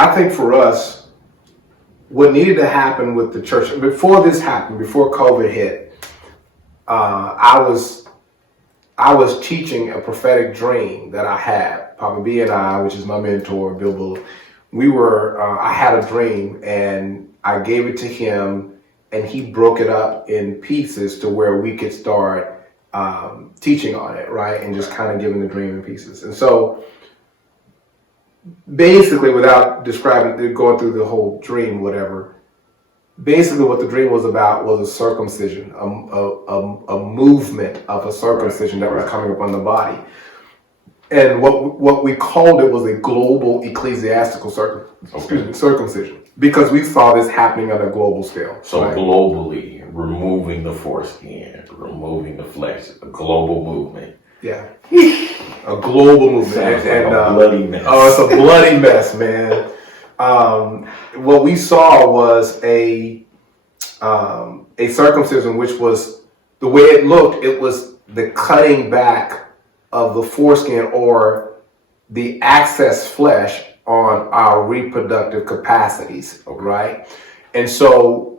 I think for us, what needed to happen with the church before this happened, before COVID hit, I was teaching a prophetic dream that I had. Papa B and I, which is my mentor, Bill Bull, I had a dream and I gave it to him and he broke it up in pieces to where we could start teaching on it, right? And just kind of giving the dream in pieces. And so basically, without describing, going through the whole dream, whatever, basically what the dream was about was a circumcision, a movement of a circumcision that was coming upon the body. And what we called it was a global ecclesiastical circumcision, because we saw this happening on a global scale. So right? Globally, removing the foreskin, removing the flesh, a global movement. Yeah. A global movement. Sounds like a bloody mess. Oh, it's a bloody mess, man. What we saw was a circumcision, which was the way it looked. It was the cutting back of the foreskin or the excess flesh on our reproductive capacities, right? And so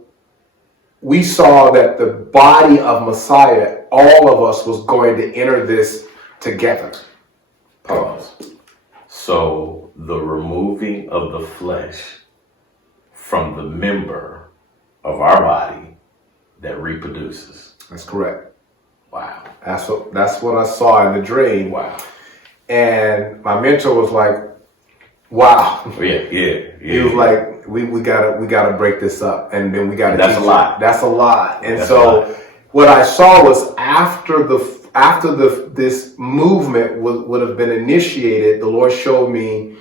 we saw that the body of Messiah, all of us, was going to enter this together. Pause. So the removing of the flesh from the member of our body that reproduces. That's correct. Wow. That's what I saw in the dream. Wow. And my mentor was like, wow. Yeah. He was like, we gotta break this up, and then we gotta. That's a lot. That's a lot. And that's so what I saw was after this movement would have been initiated, the Lord showed me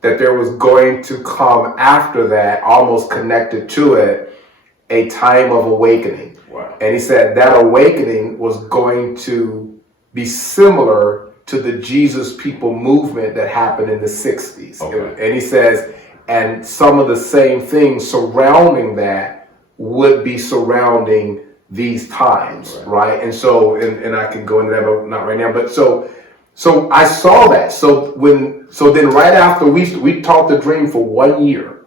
that there was going to come after that, almost connected to it, a time of awakening. Wow. And he said that awakening was going to be similar to the Jesus People movement that happened in the 60s. Okay. And he says, and some of the same things surrounding that would be surrounding these times, right? And so, and I can go into that, but not right now. But so I saw that. So then right after we taught the dream for 1 year.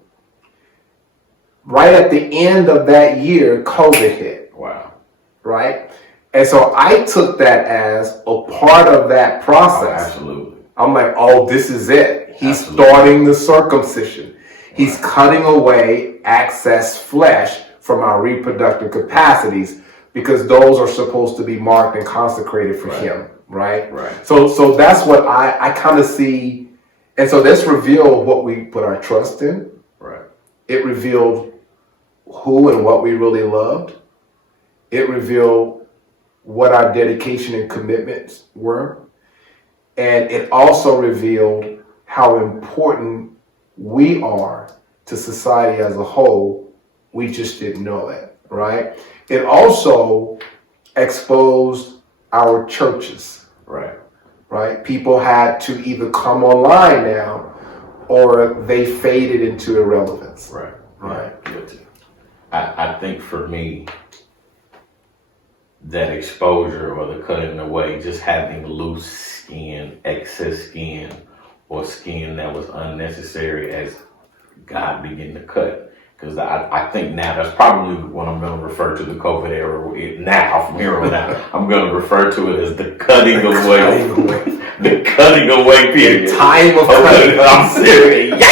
Right at the end of that year, COVID hit. Wow. Right? And so I took that as a part of that process. Oh, absolutely. I'm like, oh, this is it. He's starting the circumcision. He's cutting away excess flesh from our reproductive capacities, because those are supposed to be marked and consecrated for him, right? Right. So that's what I kind of see. And so this revealed what we put our trust in. Right. It revealed who and what we really loved. It revealed what our dedication and commitments were. And it also revealed how important we are to society as a whole. We just didn't know it, right? It also exposed our churches. Right? People had to either come online now or they faded into irrelevance. Right. Guilty. I think for me, that exposure or the cutting away, just having loose skin, excess skin, or skin that was unnecessary as God began to cut. Because I think now that's probably what I'm going to refer to the COVID era now, from here on out. I'm going to refer to it as the cutting away. The cutting away period. The time of cutting. I'm serious.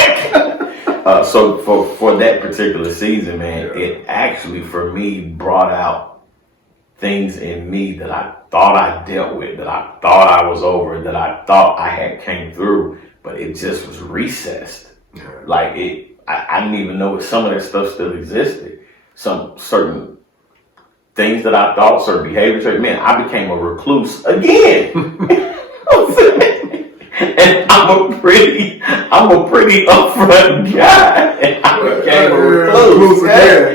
So for that particular season, man, it actually, for me, brought out things in me that I thought I dealt with, that I thought I was over, that I thought I had came through, but it just was recessed. Like I didn't even know if some of that stuff still existed. Some certain things that I thought, certain behaviors, man, I became a recluse again. And I'm a pretty upfront guy. And I became a recluse.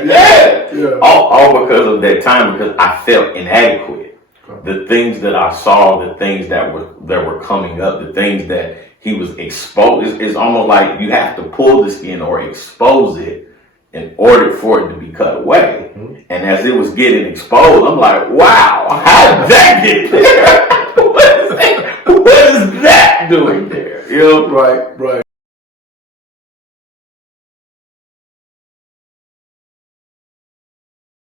Yeah. All because of that time, because I felt inadequate. The things that I saw, the things that were coming up, the things that he was exposed. It's almost like you have to pull the skin or expose it in order for it to be cut away. Mm-hmm. And as it was getting exposed, I'm like, wow, how did that get there? What is that doing there? You know? Right.